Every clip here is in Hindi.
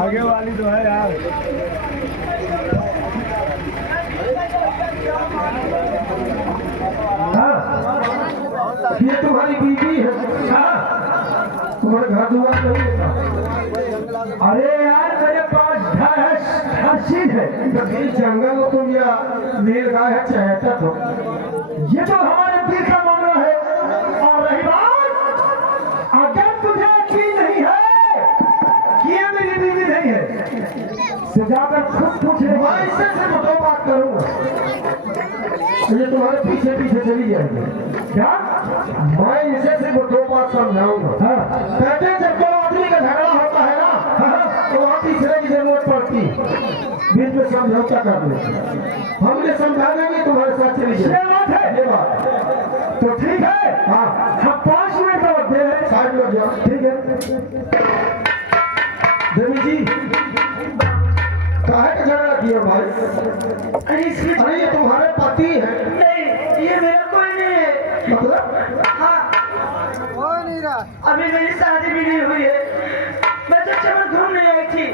आगे वाली तो है यार। ये तुम्हारी बीवी है। तुम्हारे घर दुआ नहीं है। अरे यार मेरे पास हर चीज है। कभी जंगल में तुम या नील गाय है चाहता तो ये तो हमारे दिल का मामला है। और रही बात, अगर तुझे यकीन नहीं है कि ये मेरी बीवी नहीं है, से जाकर खुद पूछ ले। मैं इससे सिर्फ दो बात करूंगा, ये तुम्हारे पीछे पीछे चली जाएगी। क्या? मैं इसे सिर्फ दो बात समझाऊंगा। कहते हैं जब कोई आदमी का झगड़ा होता है ना, तो वहाँ तीसरे की जरूरत पड़ती, बीच में समझौता कर ले। हमने समझा देंगे, तुम्हारे साथ चली जाए। ये बात है। ये बात तो ठीक है। हाँ, हम 5 मिनट का वक्त दे हैं। साइड में जाओ। ठीक है। देवी जी काहे का झगड़ा किया भाई? अरे ये तुम्हारे पति है। नहीं, ये मेरा कोई नहीं है। मतलब हाँ, अभी मेरी शादी भी नहीं हुई है। मैं तो चमन घूमने आई थी।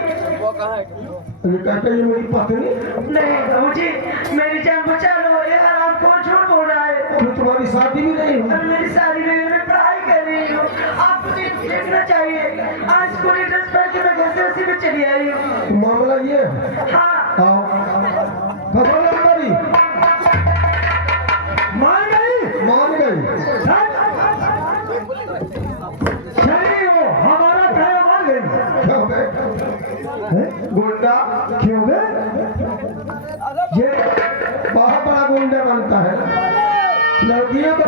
ये कहते ये मेरी पत्नी। नहीं बाबू जी, मेरी जान बचा लो। ये हराम कौन झूठ बोल रहा है? अभी तुम्हारी शादी भी नहीं हुई। अभी मेरी शादी में मैं पढ़ाई कर रही हूँ। आपको देखना चाहिए। आज स्कूल ड्रेस पहन के मैं घर से उसी में चली आई हूँ। मामला ये है। हाँ, खबर नंबरी मान गई। मान गई। चलिए हो, हमारा कहना मान गई। क्या हो गए? गुंडा क्यों बे? ये बहुत बड़ा गुंडा बनता है लड़कियों को।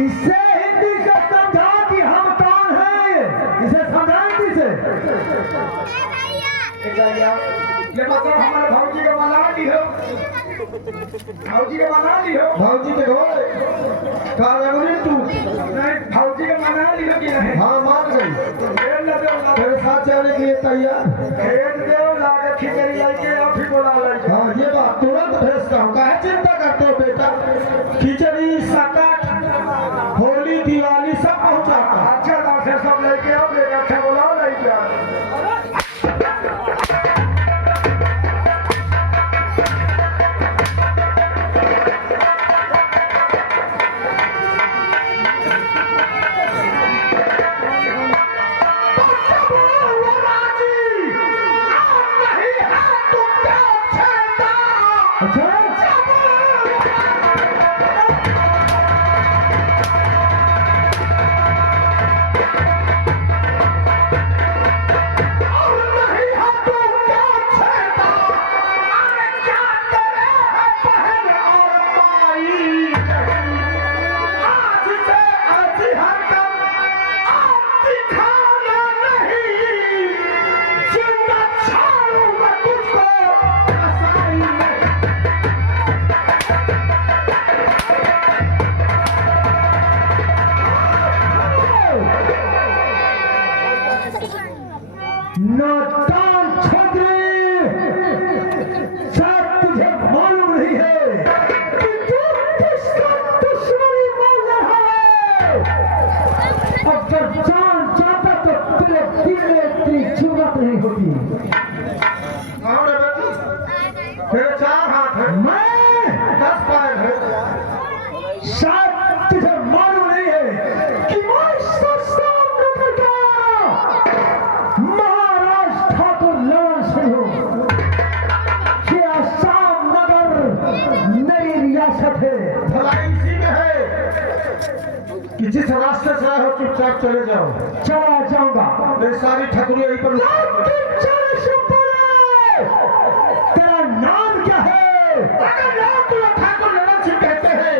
इससे हिंदी से समझा कि हम कौन हैं। इसे समझा हिंदी से। ये मतलब हमारे भाजी का बना ली हो। भाजी का बना ली हो। भाजी के घोड़े कागुनी तू नहीं, फौजी का मना ली हो कि नहीं? हाँ मान गई। खेल न दो, तेरे साथ जाने के लिए तैयार। खेल दो, लाके खिचड़ी लेके और फिर बोला लेके। हाँ ये बात तुरंत भेजता हूँ। काहे चिंता करते हो बेटा? खिचड़ी सकट होली दिवाली सब पहुँचाता। अच्छा बात है, सब लेके आओ। लेके अच्छा बोलाओ लेके आओ। अच्छा नादान छात्री, शायद तुझे मालूम नहीं है कि तू किसका दुश्मनी बोल रहा है। अगर जान जाता तो तेरे दिल में इतनी जुर्रत नहीं होती। कौन है बेटी? तेरे 4 हाथ है, मैं 10 पैर है। शायद तुझे मालूम नहीं है कि मैं नगर का महाराज ठाकुर ललन सिंह हूँ। ये आसाम नगर मेरी रियासत है। भलाई इसी में है कि जिस रास्ते से आए हो चुपचाप चले जाओ। चला जाऊंगा मेरी सारी ठकुरी यहीं पर लेकिन चल से पहले तेरा नाम क्या है? अगर लोग तुझे ठाकुर ललन सिंह कहते हैं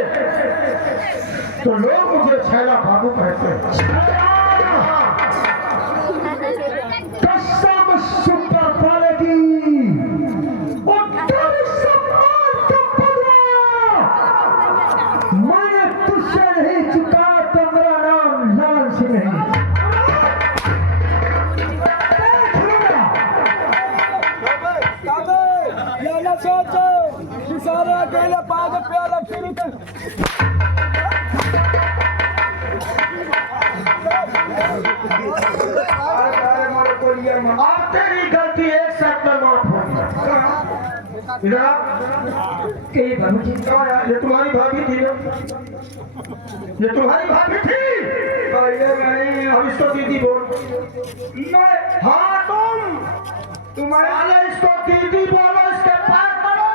तो लोग मुझे छैला बाबू कहते हैं। कसम सुपर वाले की और तेरे सम्मान का बदला मैंने तुझसे नहीं चुकाया तो मेरा नाम लाल सिंह है। अब तेरी गलती एक साथ में माफ होगी। इधर आ। कई बाबूजी ये तुम्हारी भाभी थी ना? ये तुम्हारी भाभी थी? ये नहीं। अब इसको दीदी बोल। मैं। हाँ तुम। तुम्हारे साले इसको दीदी बोलो, इसके पैर पड़ो।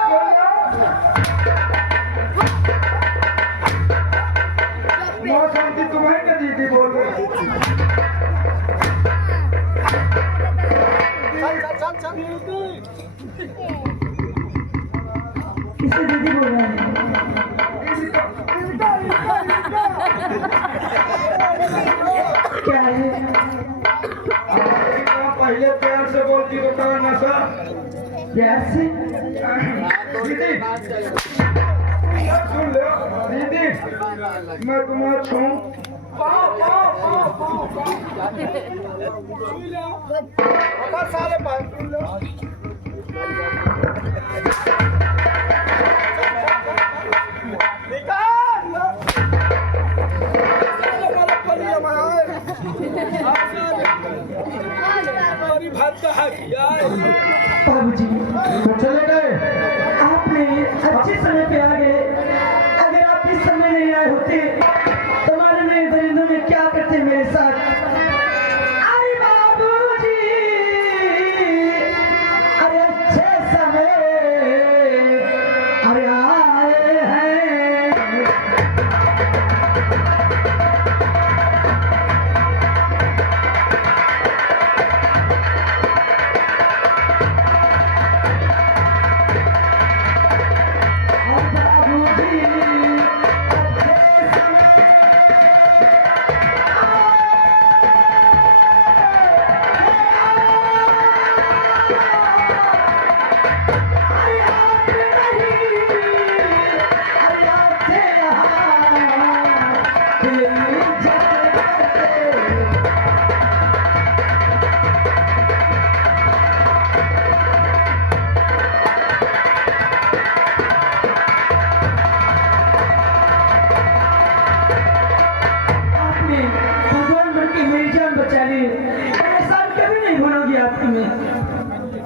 मौसम की तुम्हारी दीदी बोलो। किसे दीदी बोल रहे हैं? क्या है? पहले प्यार से बोलती तो कहा नशा। प्यार से? दीदी सुन लो दीदी, मैं तुम्हारा छूं। सारे बात सुन लो। बाबूजी तो चले गए। आपने अच्छे समय पे आ गए। अगर आप इस समय नहीं आए होते तो मालूम नहीं परिंदों में क्या करते मेरे साथ। अरे बाबूजी, अरे अच्छे समय अरे आए हैं।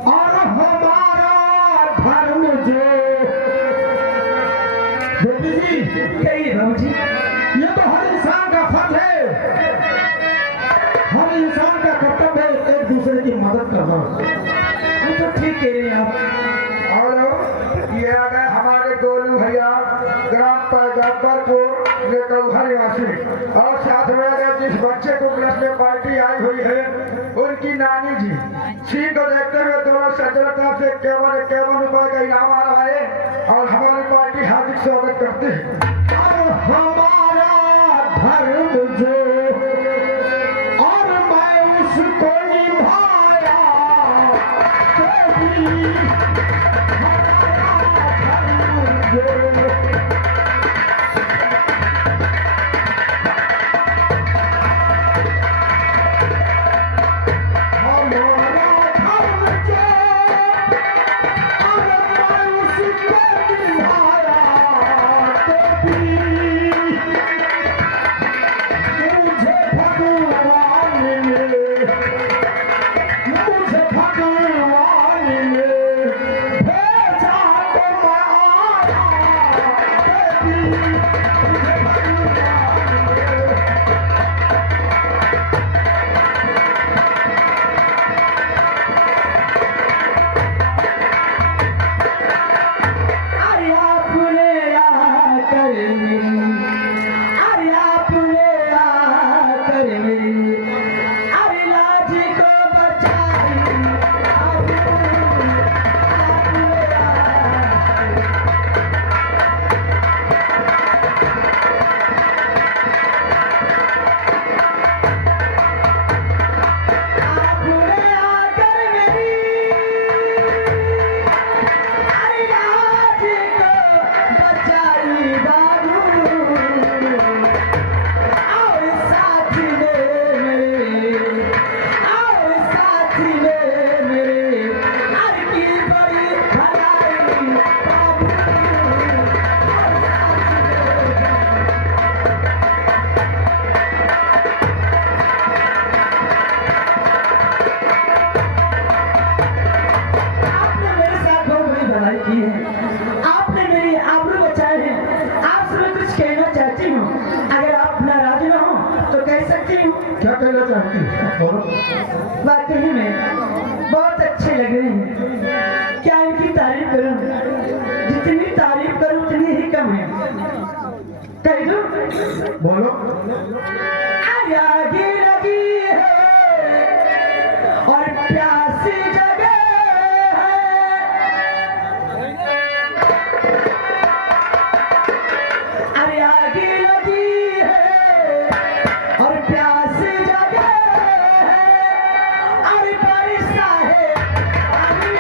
और हमारा धर्म जो बेटी जी कहिए बाबूजी। ये तो हर इंसान का फर्ज है, हर इंसान का कर्तव्य है एक दूसरे की मदद करना। तो ठीक कह रहे हैं आप। और ये आ गए हमारे गोलू भैया ग्राम गब्बरपुर निवासी, और साथ में अगर जिस बच्चे को क्लास में पार्टी आई हुई है उनकी नानी जी। सीन को देखते हुए दोनों सज्जनता से केवल रुपए का इनाम आ रहा है और हमारी पार्टी हार्दिक स्वागत करती है। और हमारा धर्म जो और मैं उसको निभाया कभी, हमारा धर्म जो हमारा मुझे भगवान ने भेजा तो मैं आया बेबी मुझे अरे आपने आकर मेरी, अरे आपने आकर मेरी, अरे लाज को बचाई। आपने आकर मेरी, अरे लाज को बचाई बाबू। और साथी मेरे, और साथी मेरे, अरे की बड़ी भलाई बाबू। आपने मेरे साथ बहुत बड़ी भलाई की है, आपने मेरी आबरू बचाए हैं। आपसे मैं कुछ कहना चाहती हूँ, अगर आप नाराज न हो तो कह सकती हूँ। क्या कहना चाहती है बोलो। वाकई में बहुत अच्छे लग रहे हैं, क्या इनकी तारीफ करूं? जितनी तारीफ करूं उतनी ही कम है। कह दूं? बोलो अरे आगे लगी है और प्यासी जगह है। अरे आगे लगी है और प्यासी जगह है। अरे बरसा है पानी,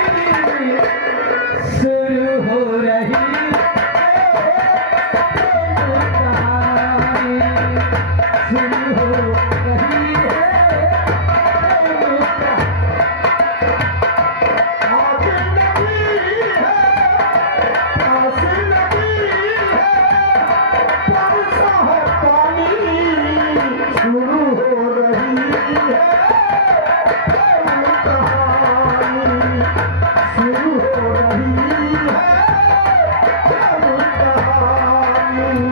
शुरू हो रही है कहानी, शुरू हो रही है। आगे लगी है प्यास लगी है बरसा है पानी शुरू हो रही है प्रेम कहानी शुरू हो रही है प्रेम कहानी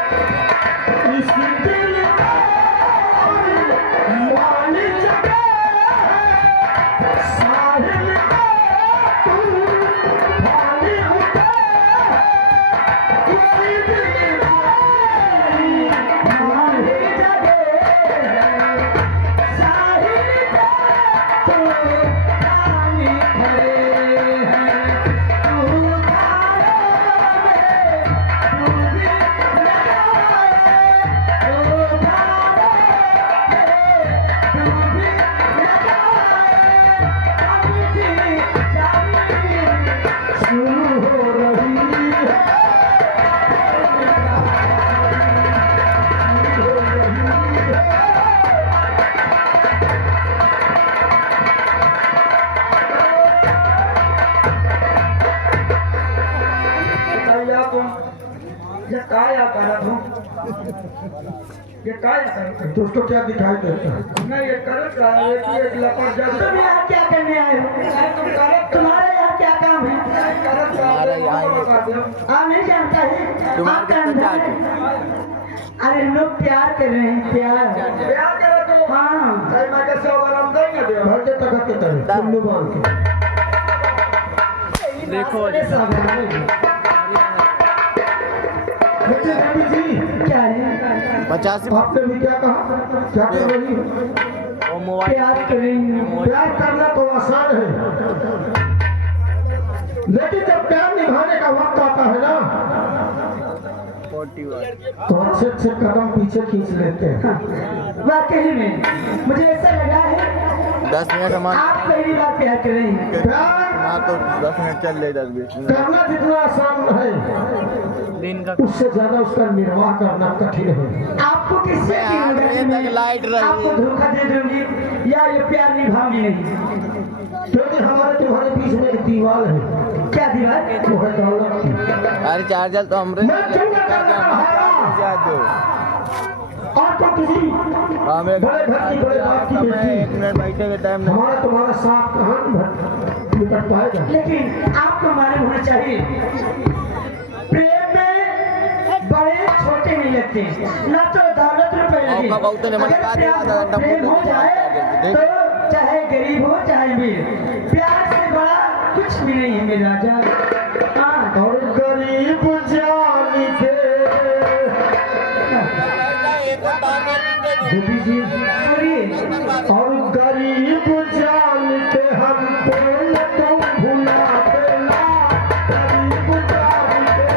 इस दिल में मान जगह है साहिल में तू पानी उठे इसी दिल में मान जगह है साहिल में तू पानी भरे है। तू धारों में डूबी लगाए, ओ धारों में डूबी लगाए, अपनी जानी शुरू हो रही है। बताइए आप, ये काया करत हूँ, ये काया करत हूँ। तो उसको क्या दिखाई देता है मैं ये करत रहा है कि एक लपट जा। तुम यहाँ क्या करने आए हो? तुम करत, तुम्हारे यहाँ क्या काम है? करत हमारा यहाँ ही बता दो। आप नहीं जानता है? तुम्हारे आप क्या जानते चाहते हैं? अरे हम लोग प्यार कर रहे हैं, प्यार। प्यार करे तो हाँ, मैं कैसे होगा हम देंगे दे। भर के तक के तरह सुन्नू बांध के देखो बच्चे रवि जी क्या है? 50 आपने भी क्या कहा क्या कर रही हो वो मोबाइल प्यार कर रही हूँ। प्यार करना तो आसान है लेकिन जब प्यार निभाने का वक्त आता है ना 41 तो अच्छे अच्छे कदम पीछे खींच लेते हैं। वाकई में मुझे ऐसा लगा है 10 मिनट हमारे आप पहली बार प्यार कर रही हैं। प्यार ना तो 10 मिनट चल रहे 10-20 मिनट करना जितना आसान है दिन का उससे ज्यादा उसका निर्वाह करना कठिन है। आपको किससे की मैं मदद आगे में तक लाइट रही। आपको धोखा दे दूंगी प्यार निभाऊंगी नहीं। क्योंकि हमारे तुम्हारे बीच में एक दीवार है, क्या दीवार? वो है दौलत की। अरे चार्जर तो हमरे मैं चूंगा करना हारा दो। और तो किसी हमें बड़े घर की बड़े बाप की एक बेटी मिनट बैठे के टाइम नहीं। हमारा तुम्हारा साथ कहाँ निकट पाएगा। लेकिन आपको मालूम होना चाहिए प्रेम में बड़े छोटे नहीं लगते, ना तो दौलत रुपए लगे। आपका बहुत ने अगर मना प्यार दिया था, प्रेम हो जाए तो चाहे गरीब हो चाहे अमीर, प्यार से बड़ा कुछ भी नहीं है मेरे राजा। हाँ, और गरीब जान के देवी जी, बोलिए। और गरीब जान के हमको न तुम भुला देना, गरीब जान के।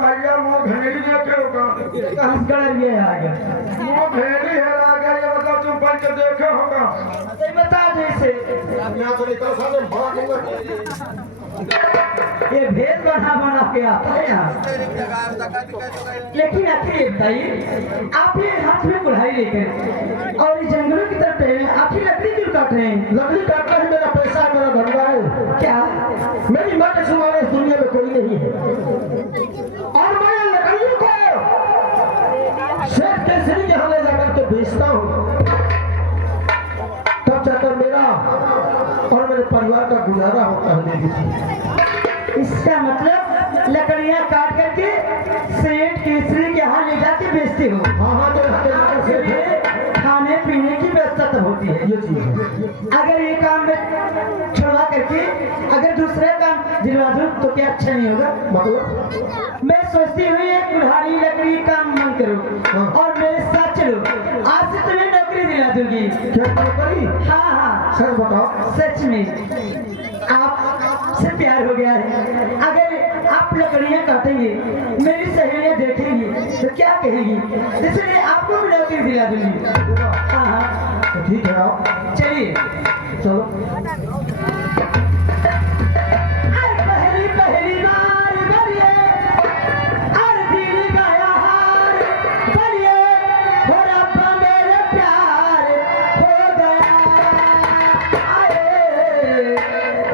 भैया मुँह भेड़ी आ गया। मुँह भेड़ी है आ गया, ये मतलब तुम बन के देखे होगा। नहीं बता जैसे यहाँ तो निकल साले भाग ये भेद बना के आता है यहाँ। लेकिन आखिर ये बताइए, आप ये हाथ में कुल्हाड़ी लेकर और इस जंगलों की तरफ है, आप ही लकड़ी क्यों काट रहे हैं? लकड़ी काटना ही मेरा पैसा है, मेरा धंधा है। क्या? मेरी माँ के सिवा इस दुनिया में कोई नहीं है, और मैं लकड़ियों को शेख केसरी के यहाँ ले जाकर के बेचता हूँ, तब जाकर मेरा और मेरे परिवार का गुजारा होता है। देवी जी, इसका मतलब लकड़ियाँ काट करके सेठ केसरी के यहाँ ले जाके बेचते हो? हाँ हाँ, तो यहाँ के जाकर सेठ है। ये खाने पीने की व्यवस्था तो होती है। ये चीज है। अगर ये काम में छुड़वा करके अगर दूसरा काम दिलवा दूं तो क्या अच्छा नहीं होगा? मतलब मैं सोचती हूँ ये कुल्हाड़ी लकड़ी काम मन करो हाँ। और मेरे साथ चलो, आज से तुम्हें नौकरी दिला दूंगी। क्या नौकरी? हाँ हाँ, सर बताओ। सच में आपसे प्यार हो गया है। अगर आप लकड़ियाँ काटेंगे, मेरी सहेलियाँ देखेंगी तो क्या कहेंगी, इसलिए आपको भी नौकरी दिला दूंगी। हाँ हाँ, तो ठीक है, आओ चलिए। चलो। पहली पहली बार बलिए और दिल गया हार बलिए, हो रब्बा मेरे प्यार हो गया, आए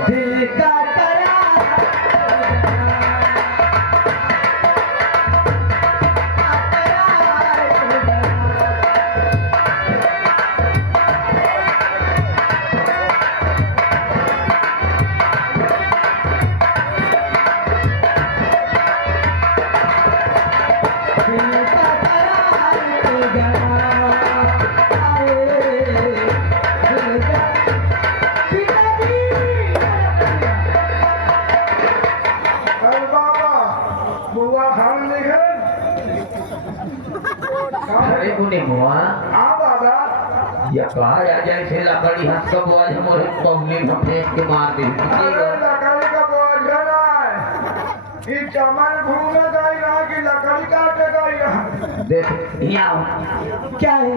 दिल का या कहा या जैसे लकड़ी हाथ का बोझ मोरे पगली में फेंक के मार दे। लकड़ी का बोझ है, चमन घूमे गई ना कि लकड़ी काटे गई देख यहाँ आओ। क्या है?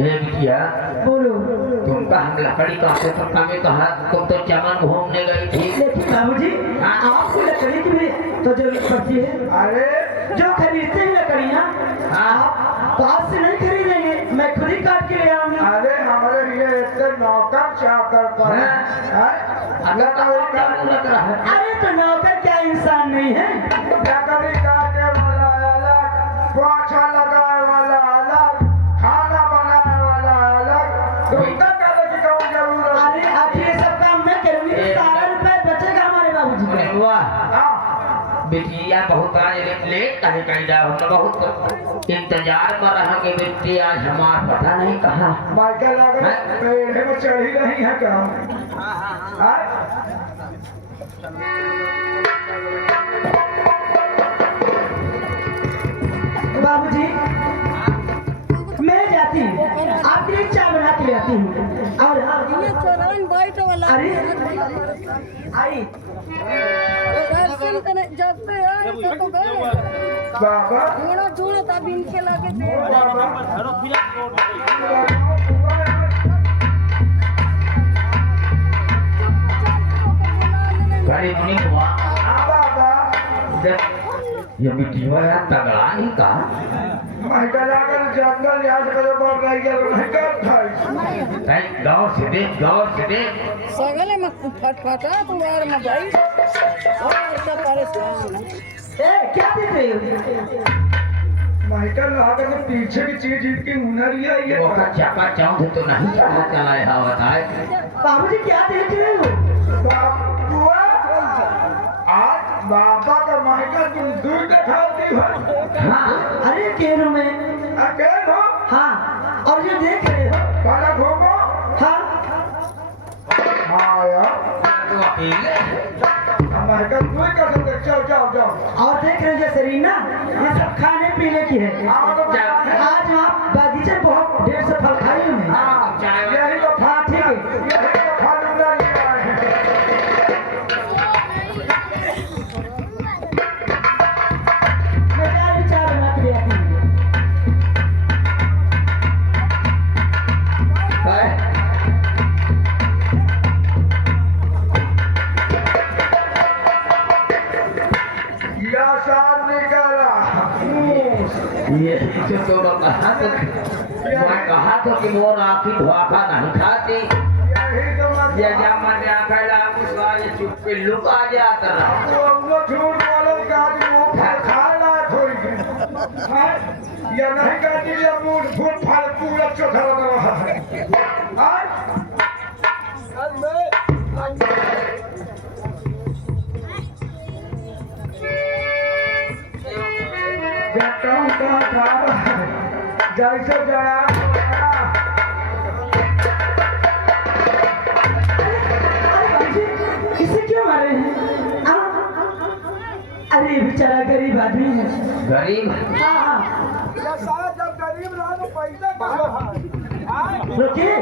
ये बिटिया बोलो। तुमका हम लकड़ी काटे तो हमें कहा तुम तो चमन घूमने गई थी। लेकिन बाबूजी आपको लकड़ी की भी तो जरूरत पड़ती है। अरे जो खरीदते हैं लकड़ियाँ आप पास से नहीं खरीदेंगे, मैं खुद ही काट के ले आऊंगा। अरे हमारे लिए इतने नौकर चाकर पर अगर का क्या लग रहा है? अरे तो नौकर क्या इंसान नहीं है? लकड़ी काटे वाला अलग, पोछा लगाए वाला अलग, खाना बनाने वाला अलग। तुमका करे की कौन जरूरत? अरे आखिर ये सब काम मैं करूंगी तो सारा रुपए बचेगा हमारे बाबूजी अरे का। वाह हाँ, बिटिया बहुत आज लेट कहीं कहीं जा हमने बहुत इंतजार कर रहा कि बिटिया आज हमारा पता नहीं कहा। माइकल अगर पेड़े में चढ़ी नहीं है क्या? हाँ? बाबूजी मैं जाती हूँ, आपके लिए चाय बना के ले आती हूँ। और ये चोरन बैठ वाला अरे आई दर्शन करने जब पे आए तो गए बाबा थोड़ा थोड़ा तब इनके लगे थे घड़ी नहीं हुआ। हाँ बाबा, ये बिटिया यार तगड़ा नहीं का। माइकल अगर जंगल याद करे बढ़ रही है तो नहीं कर था। गौर से देख गौर से देख। सगले में फटफटा तो यार में भाई और सब परेशान क्या देख रहे हो? माइकल अगर तो पीछे की चीज इनकी हुनर ही है ये। वो का चाका चौंध तो नहीं चढ़ा चला है बताए। बाबूजी क्या देख रहे हो? बाबुआ, आज बाबा का माइकल तुम दूर दिखाती हो। हाँ अरे केरू में। अकेले हो? हाँ और ये देख रहे हो? बाला घूमो। हाँ हाँ यार, तो अकेले माइकल तू ही कर सकते। जाओ जाओ जाओ। और देख रहे हो ये शरीर ना, ये सब खाने पीने की है। आओ तो आज वहाँ बगीचे बहुत ढेर से फल खाई हूँ मैं। हाँ, चाय यही तो हाँ ठीक है। यही तो फल उड़ा लिया है। मैं जा रही चाय बना के ले आती हूँ। या साथ निकाला। ये जो तो कहा तो मैं कहा तो कि वो राखी धोखा नहीं खाती। यही तो मत ये जमा जाकर लागू वाले चुप पे लुका जाता रहा। वो झूठ बोलो कि आज मुंह फल खाना कोई हाँ? या नहीं कहती ये मुंह फूल फल पूरा चौथा रहा है। हाँ? क्या कहूँ कहाँ था? जैसे जड़ा अरे बाबूजी इसे क्यों मारे हैं? अरे बेचारा गरीब आदमी है। गरीब हाँ हाँ जब गरीब रहा तो पैसा रुकिए,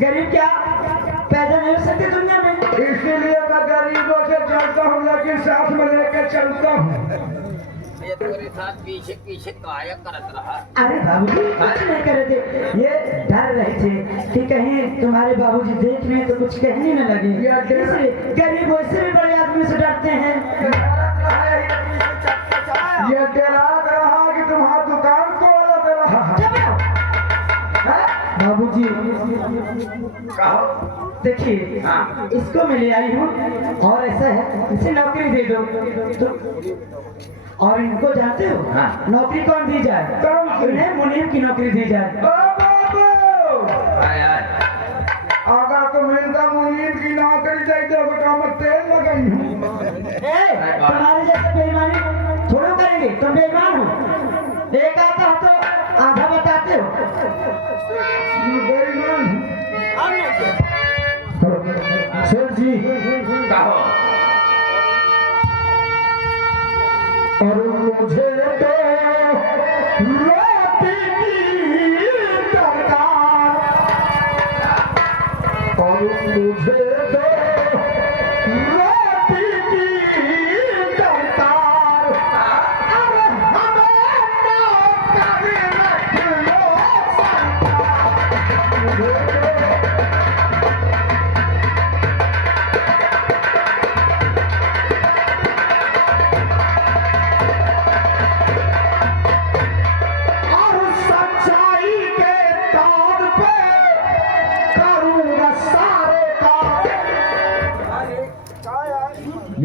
गरीब क्या पैदा नहीं हो सकते दुनिया में? इसीलिए मैं गरीबों से चलता हूँ लेकिन साथ में लेकर चलता हूँ। ये तेरे साथ पीछे पीछे काया करत रहा। अरे बाबूजी कुछ नहीं कर रहे थे, ये डर रहे थे कि कहीं तुम्हारे बाबूजी देख लें तो कुछ कहने न लगे, इसलिए गरीब वैसे भी बड़े आदमी से डरते हैं। ये डरा रहा कि तुम्हारा दुकान को अलग रहा। बाबूजी कहो देखिए हाँ। इसको मैं ले आई हूँ और ऐसा है इसे नौकरी दे दो तो, और इनको जानते हो हाँ। नौकरी कौन दी जाए? कौन सी? इन्हें मुनीम की नौकरी दी जाए। आय आय अगर तुम इनका मुनीम की नौकरी दे दो तो मैं तेल लगाई। तुम्हारे जैसे बेईमानी थोड़ा करेंगे, तुम बेईमान हो। एक आता हो तो आधा बताते हो। सर जी कहो और मुझे तो रोटी की दरकार और मुझे तो रोटी की दरकार। अरे हमें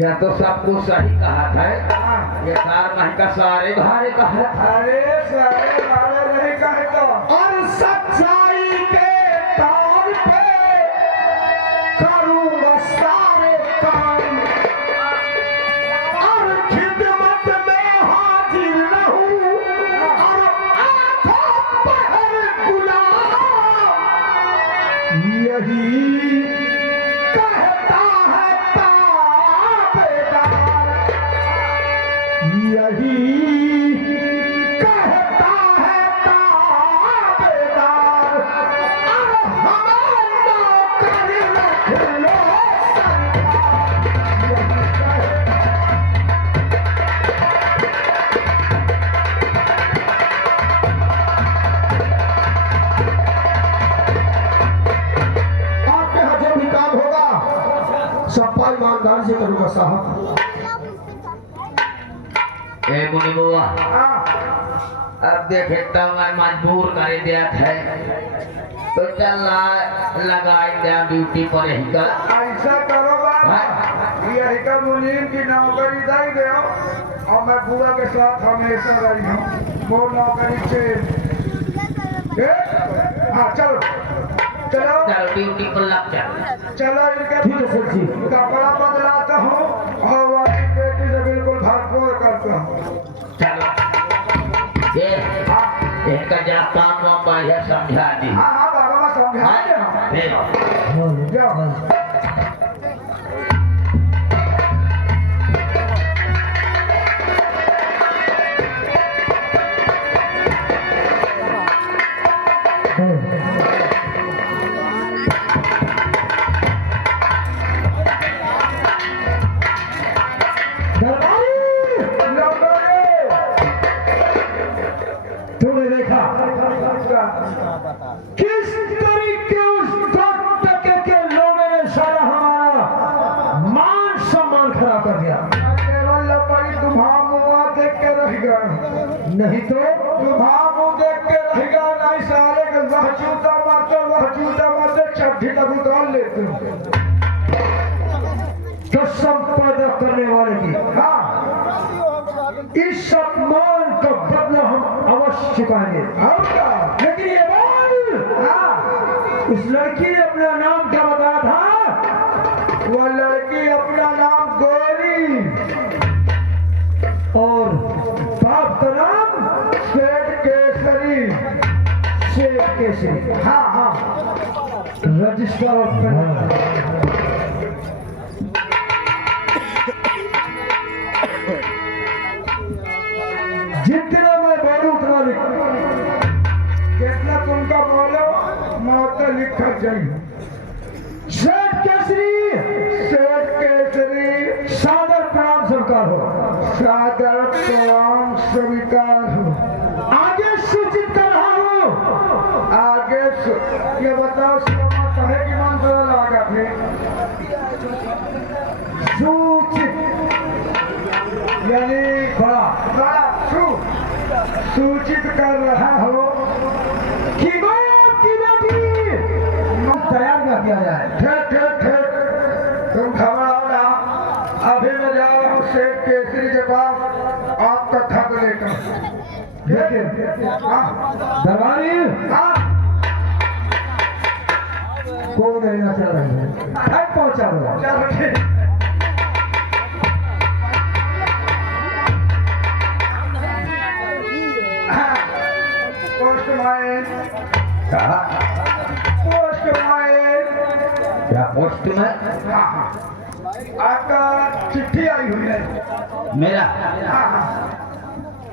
यह तो सब कुछ सही कहा था। ये 4 महीने का सारे भारे कहा था। अरे सारे मारे नहीं कहे तो और सच्चाई के तौर पे करूंगा सारे काम और खिदमत में हाजिर रहूं और आंखों पर गुलाम, यही कहता है ताबेदार, यही कहता है ताबेदार, अब हमें नौकर रख लो सरकार, यही कहता आपके यहाँ जो भी काम होगा सब ईमानदारी से करूंगा साहब। ए मुनि बुआ, अब देखे तो मैं मजबूर कर दिया है तो चल लगाई दिया ड्यूटी पर ही का। ऐसा करो बाबा, यही का मुनीम की नौकरी दे दो और मैं बुआ के साथ हमेशा रही हूँ। वो नौकरी से हाँ चलो चलो चल ड्यूटी पर लग जा। चलो इनके ठीक है सर जी। कपड़ा बदलाता हूँ और वाली बेटी से बिल्कुल भरपूर करता हूँ। चलो ये इनका जा काम वाम बढ़िया समझा दी। हाँ हाँ बाबा मैं समझा दिया। जाओ। तूने देखा किस तरीके उस टके के लोगों ने सारा हमारा मान सम्मान खराब कर दिया। केवल लपड़ी तुम्हारा मुँह देख के रह गया, नहीं तो तुम्हारा मुँह देख के रह गया। नहीं साले के वह जूता मारते चड्ढी का निकाल लेते हो। कसम पैदा करने वाले की हाँ इस अपमान का बदला हम अवश्य चुकाएंगे। और क्या? लेकिन ये बोल, हाँ उस लड़की ने अपना नाम क्या बताया था? वो लड़की अपना नाम गोरी और बाप का नाम सेठ केसरी। शेख केसरी। हाँ हाँ रजिस्टर ऑफ जितना मैं बोलूं उतना लिख। जितना तुमका बोलो मौत लिखा चाहिए। शेख केसरी सेठ केसरी सादर प्रणाम सरकार हो। सादर प्रणाम स्वीकार हो। आगे सूचित कर रहा हूं। आगे ये बताओ समय है कि मंत्र लागा थे। सूचित यानी बड़ा बड़ा सूचित कर रहा हो कि गोप की बेटी तैयार न किया जाए। ठीक ठीक ठीक तुम घबराओ ना। अभी मैं जा रहा हूँ सेठ केसरी के पास आपका ठग लेकर। लेकिन हाँ दरबारी हाँ को नहीं न चल रही है, ठग पहुंचा दो। चलो ठीक। पोस्टमैन क्या पोस्ट में हाँ हाँ आपका चिट्ठी आई हुई है। मेरा हाँ हाँ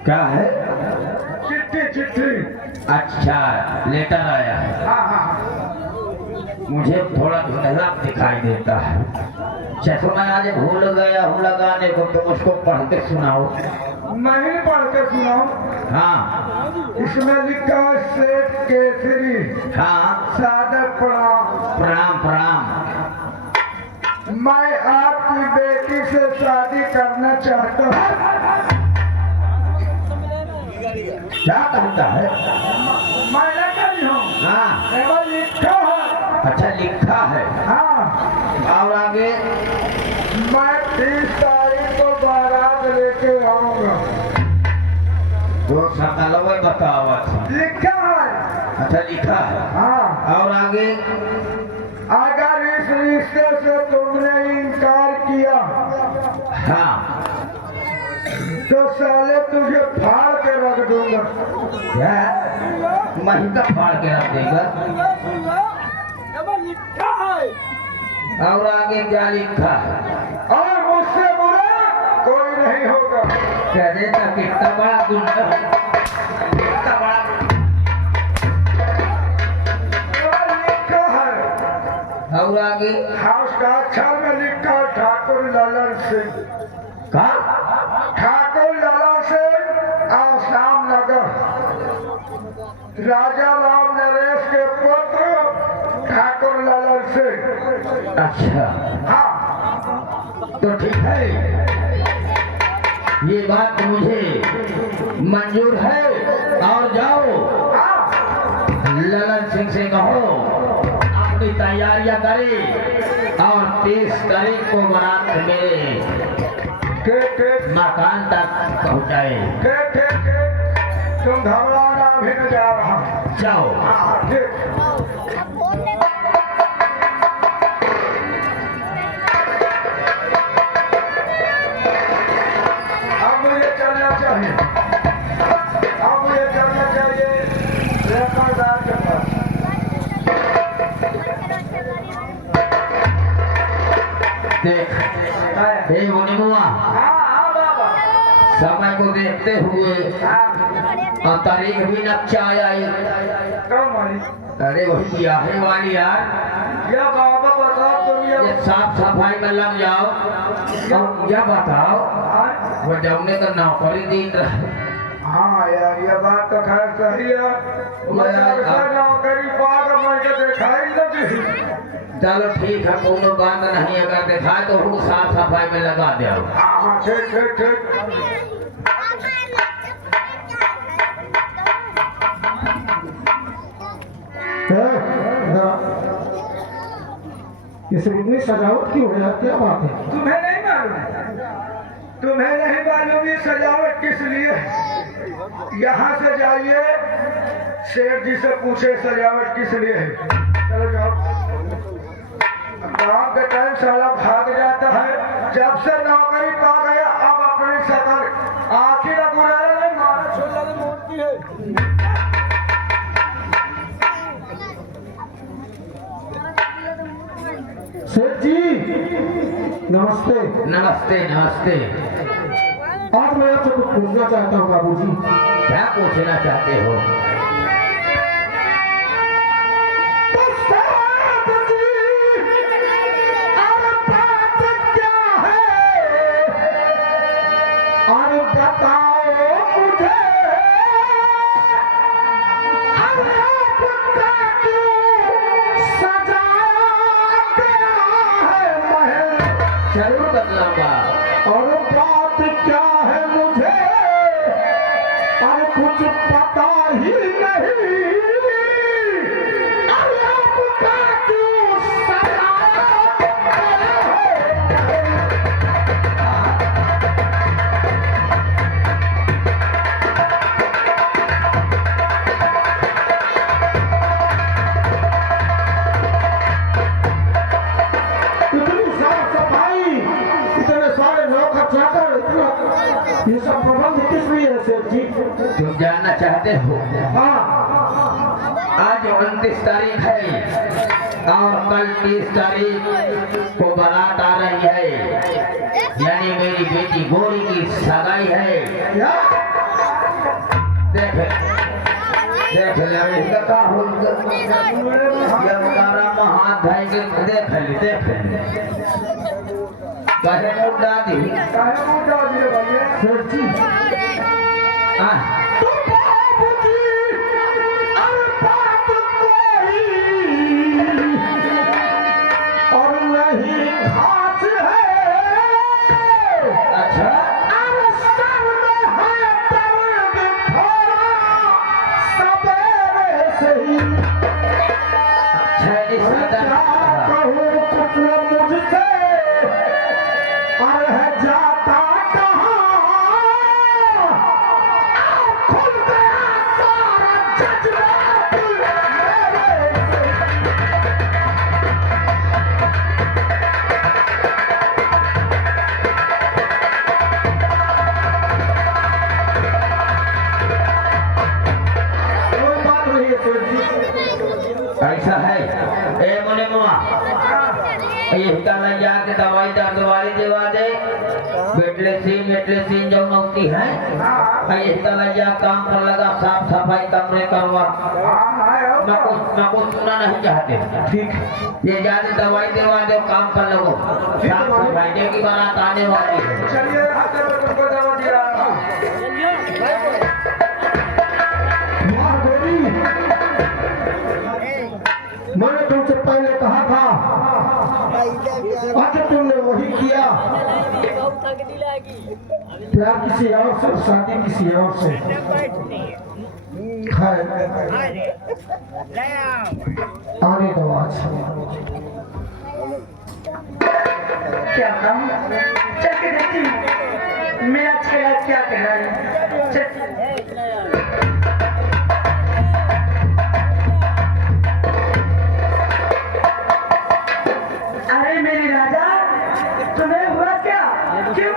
क्या है? चिट्ठी अच्छा लेटर आया है। हाँ हाँ मुझे थोड़ा धुंधला दिखाई देता है। जैसे मैं आज भूल गया हूँ लगाने को, तो उसको पढ़ के सुनाओ। मैं ही पढ़ के सुनाऊं। हाँ इसमें लिखा है सेठ केसरी हाँ सादर प्रणाम। प्रणाम प्रणाम। मैं आपकी बेटी से शादी करना चाहता हूँ। क्या करता है? मैं न करी हूँ हाँ केवल लिखा है। अच्छा लिखा है। हाँ और आगे मैं 30 तो सकलवा बतावत लिखा है। अच्छा लिखा है हाँ, और आगे अगर इस रिश्ते से तुमने इनकार किया हाँ तो साले तुझे फाड़ के रख दूंगा। क्या महिका फाड़ के रख देगा और आगे क्या लिखा है और मुझसे बुरा कोई नहीं होगा। कह देता कितना बड़ा गुंडा है, कितना बड़ा केवल लिखा है। और आगे हाउस का अक्षर में लिखा है ठाकुर ललन सिंह। का ठाकुर ललन सिंह आसाम नगर राजा राम नरेश के पुत्र ठाकुर ललन सिंह। अच्छा हाँ, तो ठीक है ये बात मुझे मंजूर है और जाओ हाँ, ललन सिंह से कहो अपनी तैयारियां करे और 30 तारीख को बारात मेरे ठीक मकान तक पहुंचाए। ठीक तुम घबराना, अभी न जा रहा। जाओ हाँ, ठीक। अब मुझे चलना चाहिए, अब मुझे चलना चाहिए रेखादार के पास। देख हे मुनिमुआ हाँ बाबा, समय को देखते हुए हाँ, और तारीख भी नक्शा आई। कौन वाली? अरे वही ब्याहे वाली यार, या बाबा बताओ तुम ये साफ सफाई में लग जाओ और यह बताओ वो जमने का नौकरी दिन रहे। हाँ यार, ये बात तो खैर सही है। मतलब से नौकरी पाकर मैं के दिखाई लगी। चलो ठीक है कोनो बात नहीं, अगर दिखाए तो हम साफ सफाई में लगा दो। हाँ, ठीक। इस इतनी सजावट क्यों है? क्या बात है? तुम्हें नहीं मालूम? तुम्हें नहीं मालूम ये सजावट किस लिए? यहाँ से जाइए, शेर जी से पूछे सजावट किस लिए है। चलो जाओ। काम के टाइम साला भाग जाता है, जब से नौकरी पा गया अब अपनी शकल आखिर गुजारा नहीं मारा छोड़ा तो मोड़ती है। सेठ जी नमस्ते। नमस्ते नमस्ते। आज मैं आपसे कुछ पूछना चाहता हूँ बाबूजी। क्या पूछना चाहते हो? जरूर बतलाऊंगा। और बात क्या है मुझे और कुछ पता ही नहीं। अरे आपका क्यों सताया इतनी साफ सफाई, इतने सारे नौकर चाकर, ये सब प्रबंध किस लिए है सेठ जी? तुम जानना चाहते हो? हाँ, आज 29 तारीख है और कल 30 तारीख को बारात आ रही है, यानी मेरी बेटी गोरी की सगाई है। क्या? देख देख ले का हो ये तारा में हाथ धाई के देख ले कहे मुद्दा दी काहे मुंह डाल दिए भैया? सेठ जी आ तुम बाबूजी, अरे बात कोई और नहीं खास है। अच्छा अरे सर में है दर्द थोड़ा सवेरे से ही। छैली सदा क्या कहूँ कुछ मुझसे और है जाता कहाँ। ऐसा है ए मोने मुआ ये हिकाला जाके दवाई दर्द वाली दिवा दे मेटलेसीन जो नौकरी है ये हिकाला जा काम पर लगा साफ सफाई कमरे करवा मैं कुछ सुनना नहीं चाहते ठीक ये जाके दवाई दिवा दे काम पर लगो साफ सफाई दे की बारात आने वाली है चलिए हाथ में तुमको दवा दिया वाह गोरी मैंने तुमसे पहले कहा था आज तुमने वही किया प्यार किसी और से शादी किसी और से आने दो आज क्या बताऊं चल के देखती हूँ मेरा चेहरा क्या कह रहा है चल अरे मेरे राजा तुम्हें हुआ क्या क्यों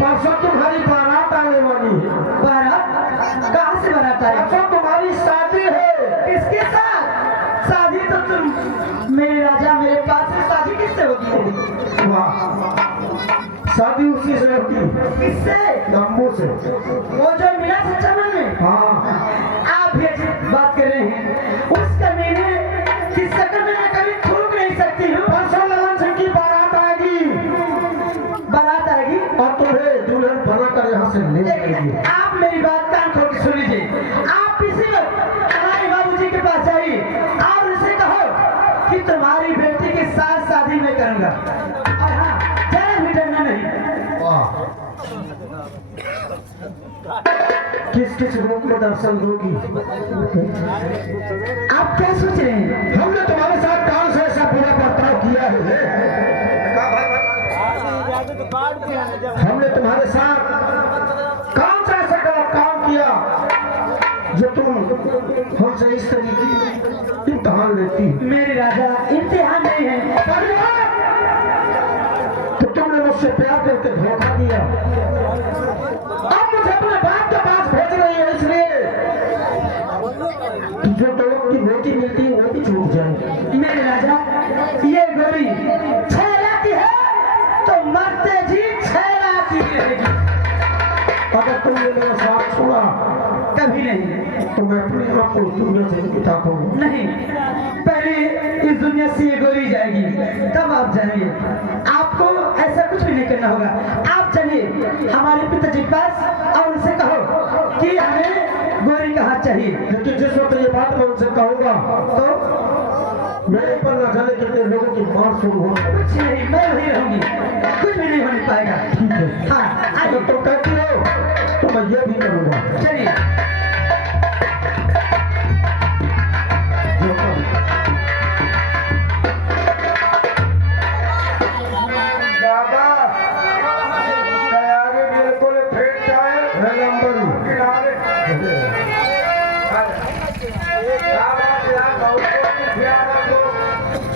परसों तुम्हारी बारात आने वाली है। बारात कहाँ से बारात आई? परसों तुम्हारी शादी है। किसके साथ? शादी तो तुम मेरे राजा मेरे पास से शादी किससे होगी? वाह, शादी उसी से होती है। किससे? नंबू से। वो जो मिला सच्चा मन में? हाँ। आप ये बात कर रहे हैं, उस कमीने की शक्ल में मैं कभी थूक नहीं सकती हूँ। परसों लगन सिंह की बारात आएगी। बारात आएगी और तुम्हें दुल्हन बनाकर यहाँ से ले जाएगी। आप मेरी बात कान खोल के सुन लीजिए। आप इसी वक्त हमारे बाबूजी के पास जाइए और उनसे कहो कि तुम्हारी बेटी के साथ शादी मैं करूंगा, और हाँ, जरा भी डरना नहीं। वाह, किस किस रूप में दर्शन दोगी? आप क्या सोच रहे हैं? हमने तुम्हारे साथ कौन सा ऐसा बुरा बर्ताव किया है? हमने तुम्हारे साथ कौन सा ऐसा गलत काम किया जो तुम हमसे इस तरीके की इम्तिहान लेती हो? मेरे राजा इम्तिहान नहीं है। तो तुमने मुझसे प्यार करके धोखा दिया, अब मुझे अपने बाप के पास भेज रही है, इसलिए जो लोगों की रोटी मिलती है वो भी छूट जाए। मेरे राजा ये गोरी छेड़ाती है तो मरते जी छेड़ाती रहेगी, अगर तुमने मेरा साथ छोड़ा कभी नहीं। तो मैं अपने आप को इस दुनिया से मिटा दूंगा। नहीं, पहले इस दुनिया से ये गोरी जाएगी तब आप जाएंगे। आपको ऐसा कुछ भी नहीं करना होगा। आप चलिए हमारे पिताजी के पास और उनसे कहो कि हमें गोरी का हाथ चाहिए। लेकिन जिस वक्त ये बात मैं उनसे कहूंगा तो मेरे पर न जाने कितने लोगों की मार शुरू हो। कुछ नहीं, मैं वही रहूंगी, कुछ भी नहीं होने पाएगा। ठीक है, हाँ अगर आइए, तुम कहती हो तो मैं ये भी करूंगा। चलिए। बाबा तैयारी बिल्कुल फिट है नंबर किनारे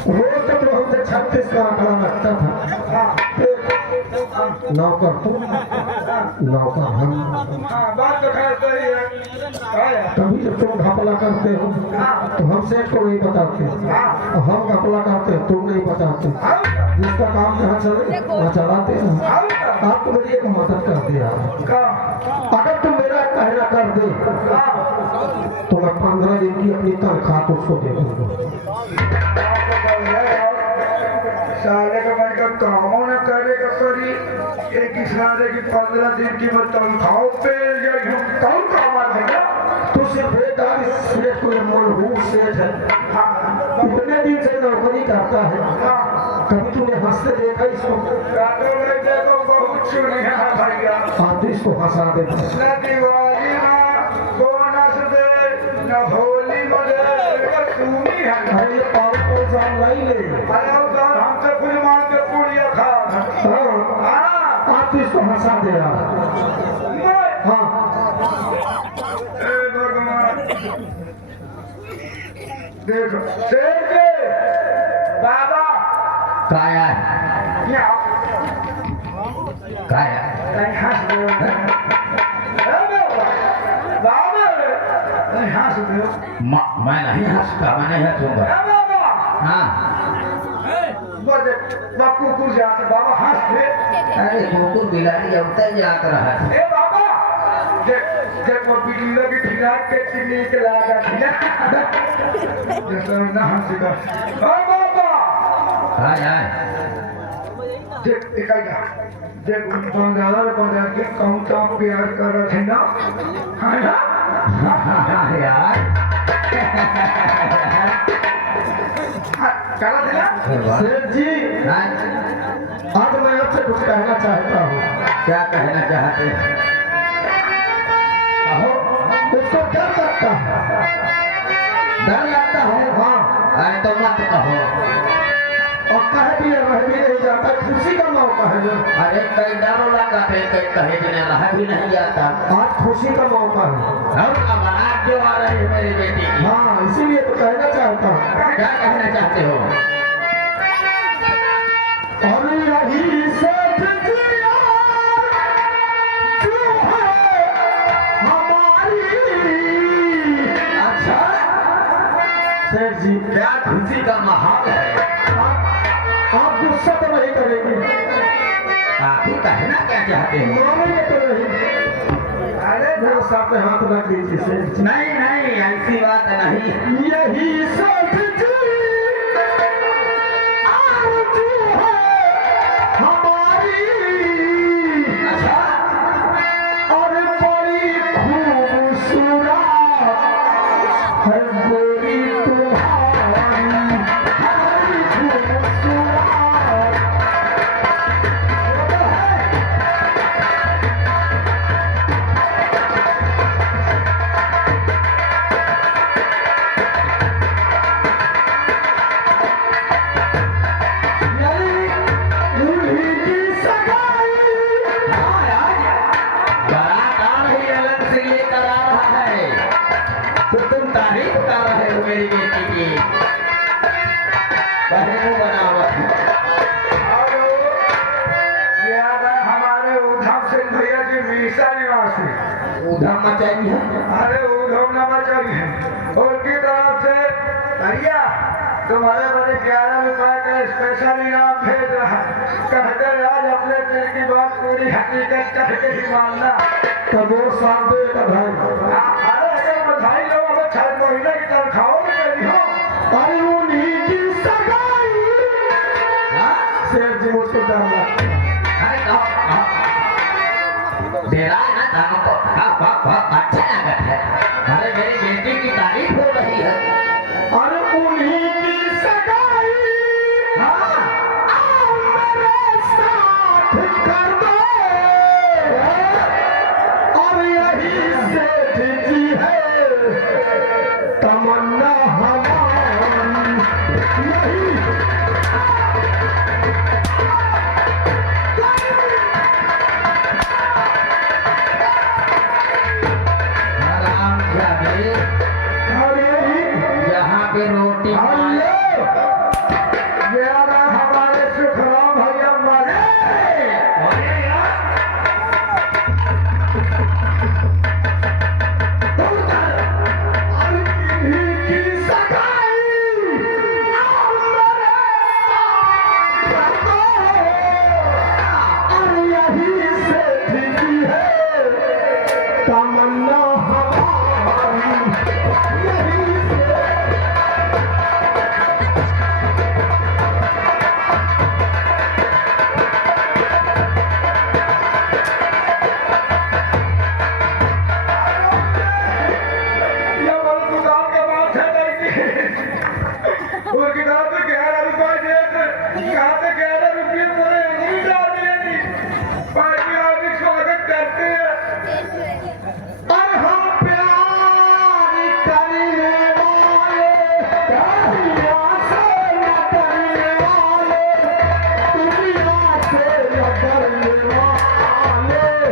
रोज तक तो हमसे 36 का आंकड़ा लगता था। नौकर तुम, नौकर हम। बात तो खैर सही है। कभी जब तुम घपला करते हो तो हम सेठ को नहीं बताते, और हम घपला करते हैं तुम नहीं बताते। जिसका काम जहाँ चले वहाँ चलाते हैं। आप तो मेरी एक मदद कर दिया, अगर तुम मेरा कहना कर दे तो मैं 15 दिन की अपनी तनख्वाह उसको दे दूंगा। सारे का भाई का कामों न करे का करी एक इशारे की 15 दिन की मैं तनख्वाह पे कौन काम देगा। तो सिर्फ बेकार सेठ को मनहूस सेठ है, इतने दिन से नौकरी करता है, कभी तूने हंसते देखा इसको? देखो बहुत चुनिया है भैया। आप तो इसको हंसा दे। न दिवाली में बोनस दे न होली में दे, चुनी है। अरे ये पावर को जान लाई ले। अरे उधर हमसे कुछ मार के पूड़िया खा। हाँ, आप तो इसको हंसा दे यार। हाँ, भगवान देखो शेर के बाबा काया क्या काया नहीं हंस रहे हो बाबा नहीं हंस रहे हो मैं नहीं हंसता, मैं नहीं हंसूंगा। बाबा हाँ कुकुर जाते बाबा हंस रहे। अरे कुकुर बिलारी अब तक याद रहा है। ए बाबा देख वो बिल्ली की ठिकान के चिन्नी के लागा थी ना जैसे ना हंसेगा। ओ बाबा काया देख दिखाएगा देख बंगाल के कौन सा प्यार कर रहे थे ना है ना यार करा दिला। सेठ जी हाँ, आज मैं आपसे कुछ कहना चाहता हूँ। क्या कहना चाहते हैं? कहो। उसको डर लगता है। डर लगता हो? हाँ, अरे तो मत कहो। और कहे भी रह भी नहीं जाता, खुशी का मौका है जो। अरे कई डरो लगा थे, कई कहे बिना रहा भी नहीं जाता। आज खुशी का मौका है। और अब बारात जो आ रही है मेरी बेटी की, हाँ, इसीलिए तो कहना चाहता हूँ। क्या कहना चाहते हो? और यही सेठ जी जो है हमारी। अच्छा सेठ जी क्या खुशी का माहौल है। आप गुस्सा तो नहीं करेंगे? आप ही कहना क्या चाहते हो? मानेंगे तो नहीं? अरे मेरे साथ में हाथ रख दीजिए सेठ जी। नहीं नहीं, ऐसी बात नहीं। यही सेठ जी आरज़ू है हमारी। अच्छा और बड़ी खूबसूरत है गोरी तुम्हारी, बड़ी खूबसूरत। मेरी बेटी की बहनों बनावट। हमारे उधम सिंह भैया जी मीसा निवासी। उधम मचाई है। अरे उधम न मचाई है, उनकी तरफ से भैया तुम्हारे बड़े 11 रुपए का स्पेशल इनाम भेज रहा है। कहते आज अपने दिल की बात पूरी हकीकत करके ही मानना। तब वो साथ दे का भाई। अरे अगर बधाई लो, हमें 6 महीने की तनख्वाह मिली हो। अरे उन्हीं की सगाई। सेठ जी मुझको डालना। अरे कहो दे रहा है ना दानों को। बहुत अच्छा लगता है। अरे मेरी बेटी की तारीफ हो रही है। अरे उन्हीं की सगाई। हाँ आओ मेरे साथ कर दो। और यही सेठ जी है तमन्ना हमारी। यही राम जाने और यही यहाँ पे रोटी हमारे सुखराम भैया मरे। तमन्ना हमारी। यही से ये बड़ी दुकान के बात है लड़की। उनकी तरफ से 11 रुपए दिए थे। कहाँ से 11 रुपये पूरे अंगूरी डाल दिए थी। पार्टी आदमी स्वागत करते हैं। और हम प्यार करने वाले दुनिया से न डरने वाले। दुनिया से न डरने वाले।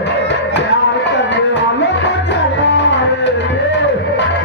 प्यार करने वालों को जलाएंगे। प्यार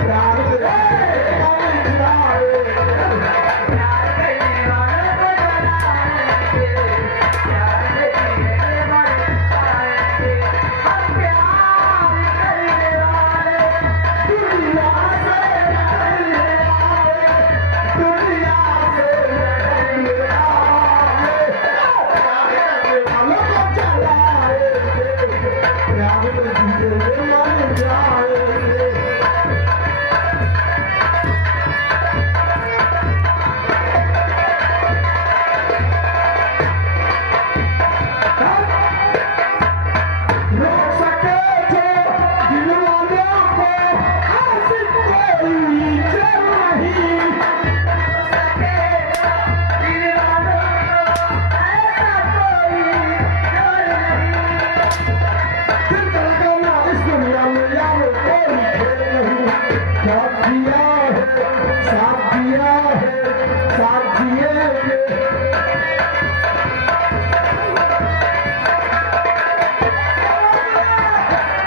करने वाले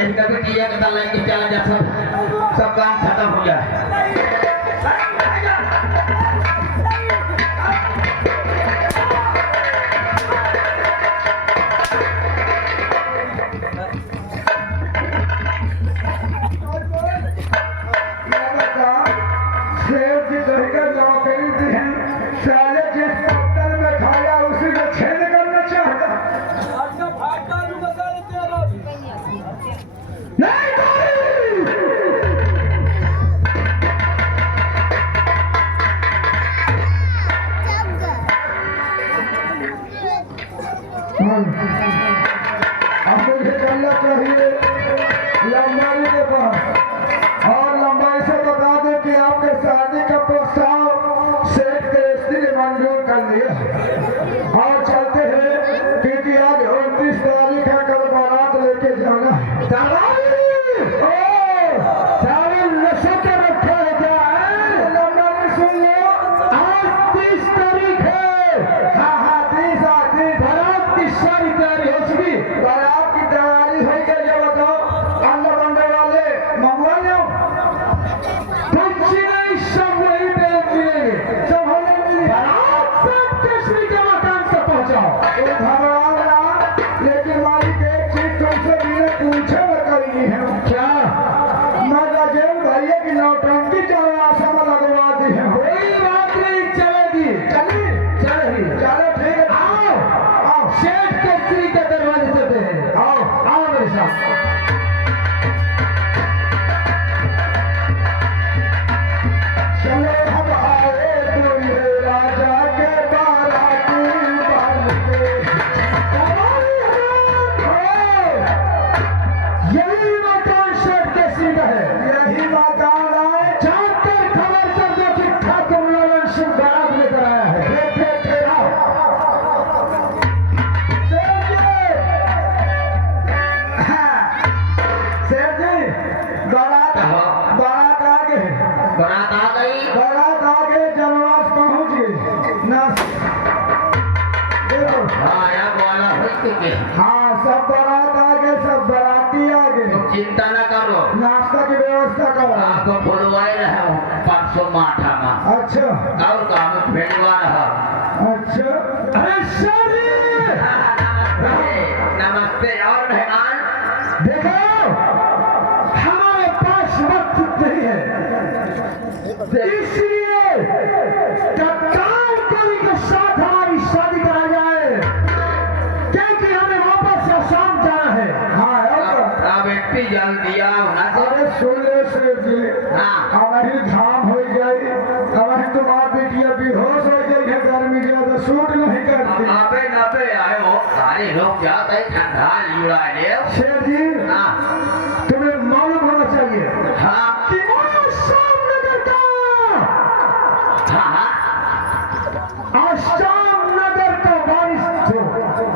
इनका भी दिया के डाल के चला जा। सब काम खत्म हो जाए। शेर जी कहकर नौकरी दी है। साले जिस पत्थर में खाया उसी को छेद करना चाहता। नहीं अब मुझे चलना चाहिए लंबाई के पास। और लंबाई से बता दें कि आपके शादी का प्रस्ताव सेठ के स्त्री ने मंजूर कर लिया। और चलते हैं क्योंकि आज 29 तारीख है, कल बारात लेके जाना है। नशे के रखे है क्या है? लंबाई सुन लो, आज 30 तारीख है। हाँ 30 बारात की सारी तैयारी हो चुकी। बारात की तैयारी हो गई, ये बताओ सेठ के स्त्री के दरवाजे चलते हैं। आओ आओ मेरे साथ। चलो हम आए दूल्हे राजा के बाराती बनके। यही मकान सेठ के स्त्री का है। यही मकान है। जाकर खबर कर दो कि ठाकुर लालन सिंह बारात लेकर आया है। बारात आ गई। बारात आगे जनवास पहुंच गई ना। देखो हाँ यहाँ बोला हुई थी। हाँ सब बारात आगे, सब बाराती आगे। चिंता न करो, नाश्ता की व्यवस्था करो। आपको बुलवाए रहे हो 500 माठा में। अच्छा और काम भेजवा रहा। अच्छा। अरे सर नमस्ते नमस्ते। और मेहमान देखो हमारे पास वक्त नहीं है, इसलिए तत्काल कवि के साथ हमारी शादी करा जाए, क्योंकि हमें वापस आसाम जाना है। हाँ अब इतनी जल्दी आओ ना। अरे सुन ले सेठ जी, हाँ। हमारी धाम हो गई, हमारी तुम्हारी बेटियां बेहोश हो गई है, गर्मी ज्यादा सूट नहीं करती। अबे नबे आए हो सारे लोग जाते हैं ठंडा लिया ले। सेठ जी हाँ तुम्हें मालूम होना चाहिए हाँ कि आसाम नगर का हाँ आसाम नगर का वारिस जो,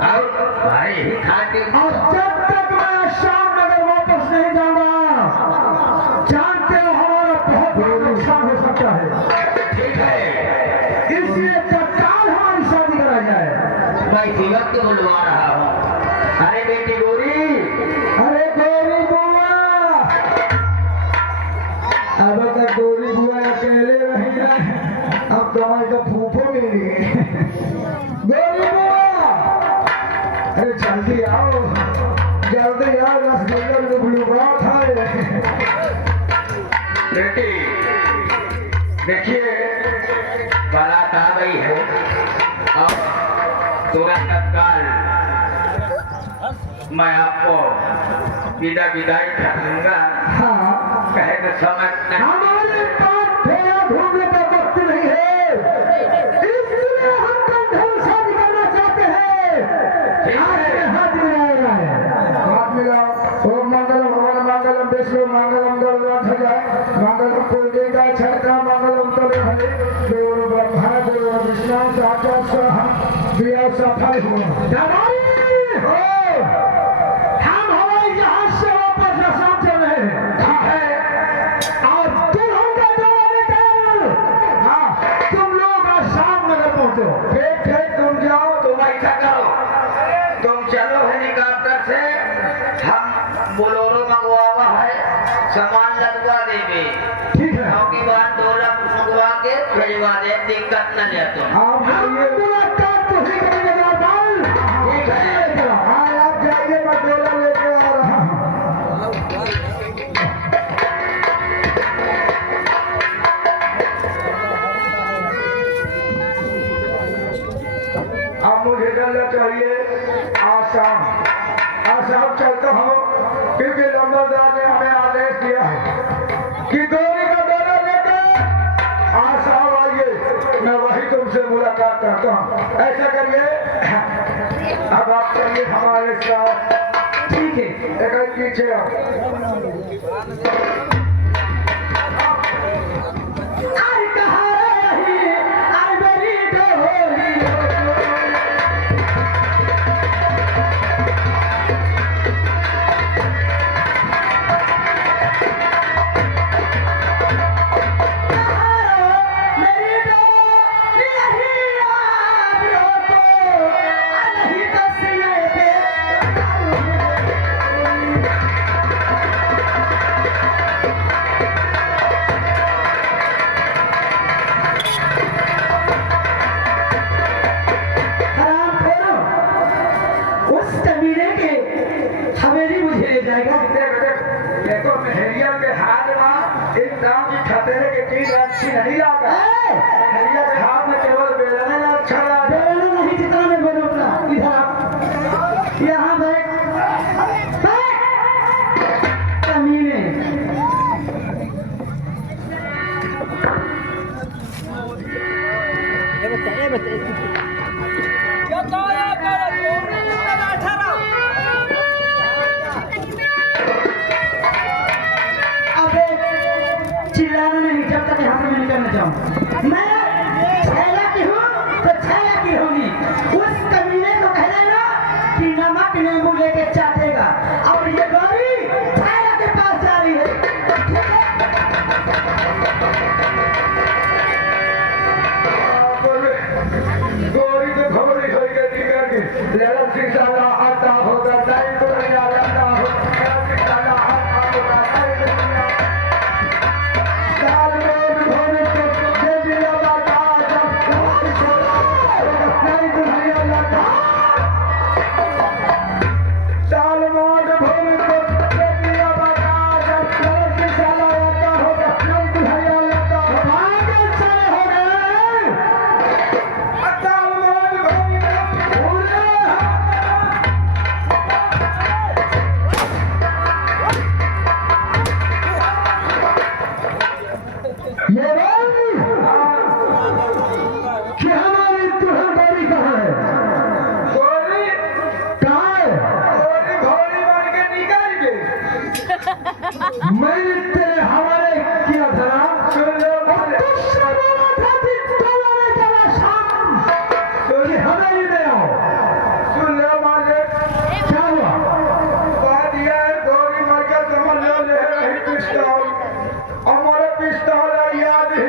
और भाई ही खाते और जब तक मैं आसाम नगर वापस नहीं जाऊंगा, जानते हो हमारा बहुत बड़ा नुकसान हो सकता है। ठीक है, इसलिए तत्काल हमारी शादी करा जाए। मैं जीवत को बुलवा रहा हूँ। अरे बेटी गोरी, अरे गौरी बुआ, अब तक गौरी बुआ अकेले रही ना, अब तुम्हारे का फूफो मिली। गौरी बुआ, अरे जल्दी आओ, जल्दी आओ, रसगुल्ला में गुलगुला खाए। बेटी देखिए बारात आ गई है और तुरंत तत्काल मैं आपको विदाई कर दूंगा। हाँ कहे तो समझ नहीं। हमारे पास फेरा ढूंढने का वक्त नहीं है, इसलिए हम कंधे में शादी करना चाहते हैं। आपके हाथ मिलाएगा है। हाथ मिलाओ। ओम मंगलम भगवान मंगलम विष्णु मंगलम गरुड़ध्वजा मंगलम कुलदेवता छत्रा मंगलम तले देव ब्रह्मा देव विष्णु साक्षात स्वाहा। दिया सफल हुआ। दमाई हो, हम हवाई जहाज से वापस असम चल रहे हैं और दुल्हन का जवाब लेकर तुम लोग आसाम नगर पहुंचो। ठीक ठीक तुम जाओ। तुम ऐसा करो, तुम चलो हेलीकॉप्टर से, हम बोलोरो मंगवा है, सामान लगवा देंगे। ठीक है, नौकीवान 2 लाख मंगवा के भेजवा दे, दिक्कत न ले तुम। आप हम जाइए। मुलाकात तो ही करेंगे दरबार। ठीक है। हाँ आप जाइए, मैं डोला लेके आ रहा हूँ। अब मुझे जाना चाहिए आसाम। आसाम चलता हूँ क्योंकि लंबरदार ने हमें आदेश दिया है कि गौरी का डोला लेकर आसाम आइए। मैं वही तुमसे मुलाकात करता हूँ। ऐसा करिए, अब आप चलिए हमारे साथ। ठीक है। एक पीछे आओ। अरे कहाँ रही, अरे मेरी डोली देखो मेहरिया के हाथ में इस दाम की खतरे की चीज अच्छी नहीं लगा। मेहरिया के हाथ में केवल बेलने अच्छा लगा। नहीं जितना मैं बोलूँ उतना। इधर आप उस कमीने को कह देना कि नमक नींबू लेके चाटेगा और ये गौरी छाया के पास जा रही है, ठीक है? गोरी के भवरी होई के दिगर के ललन सिंह साला आता होगा टाइम को नहीं आता होगा ललन साला आता होगा टाइम साल में भोरे को दे दिया बाता जब नहीं दुनिया लगा साल में भोरे को दे दिया बाता जब ललन सिंह साला आता होगा नहीं दुनिया लगा भागे चले हो गए ये भाई कि हमारी तुहर गौरी कहाँ है? गौरी कहाँ है? गौरी घोड़ी बन के निकल गई। मैंने तेरे हवाले किया था ना? सुन लो बोले। तुझसे बोला था कि तुम्हारे जरा शाम कि हवेली में आओ। सुन लो बोले। क्या हुआ? बात यह है गौरी मर के समझ लो ले रही पिस्तौल। हमारे पिस्तौल याद है।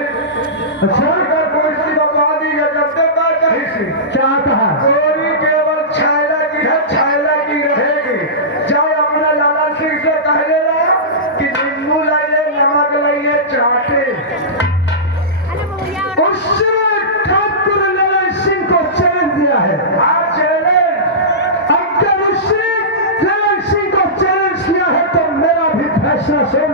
अच्छा अगर कोई सी बता दी है जब तक आ कहीं से क्या कहा? गौरी केवल छायला की है, छायला की रहेगी। जाओ अपने लाला सिंह से कह देना कि नींबू लाइए, नमक लाइए, चाटे। उसने ठाकुर लाला सिंह को चैलेंज दिया है। हाँ चैलेंज। अगर उसने लाला सिंह को चैलेंज किया है तो मेरा भी फैसला सुन।